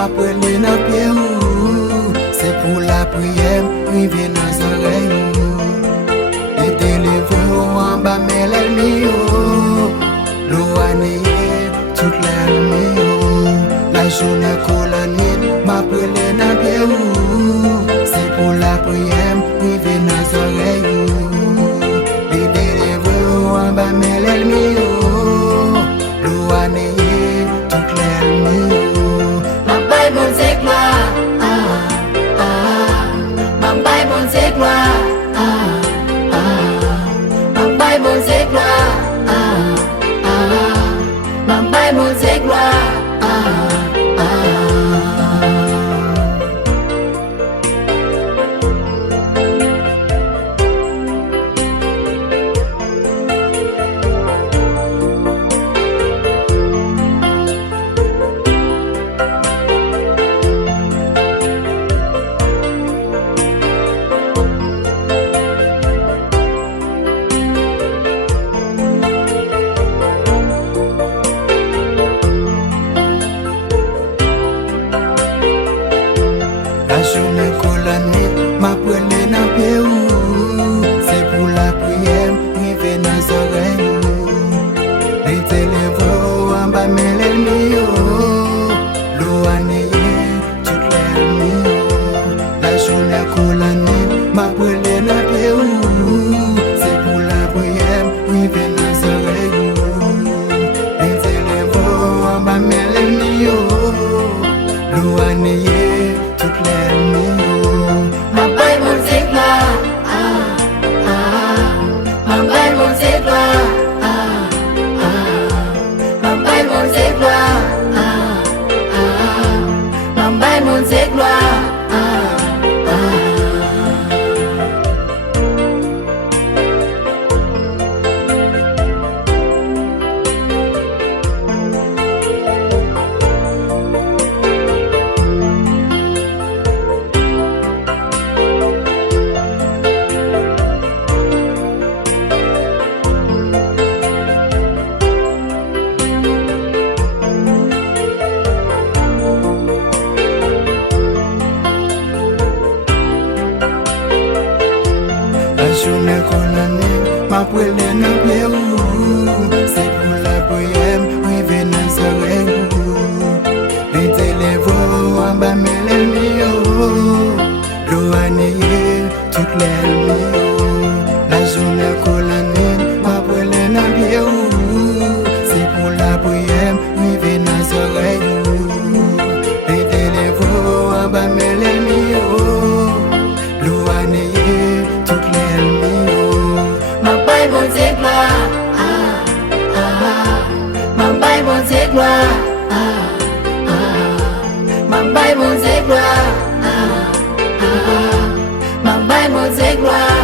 ma prélé dans pied ou c'est pour la prière, rivé dans oreilles. Et délivrer en bas mais l'ennemi l'eau année toute l'ennemi la journée colonine ma prélé dans pied ou c'est pour la prière, rivé dans oreilles. Et délivrer en bas mais l'ennemi l'eau année toute l'ennemi. Bible say gloire, my Bible say gloire, my Bible say gloire, my Bible say gloire. La journée colonne, ma prélé dans pied ou c'est pour la prière, rivé dans oreilles. Les télévaux en bas mais l'ennemi l'eau année toute l'ennemi. La journée colonne, ma prélé dans pied ou c'est pour la prière, rivé dans oreilles. Les télévaux en bas mais l'ennemi l'eau année toute l'ennemi. My Bible say gloire, my Bible say gloire, my Bible say gloire, my Bible say gloire. La journée colonne, ma prélé dans pied ou c'est pour la prière, rivé dans oreilles. Les télévaux en bas mais l'ennemi l'eau année toute l'ennemi. La journée colonne, ma prélé dans pied ou c'est pour la prière, rivé dans oreilles. Les télévaux en bas mais l'ennemi l'eau année toute l'ennemi. My Bible say gloire, my Bible say gloire, my Bible say gloire, my Bible say gloire.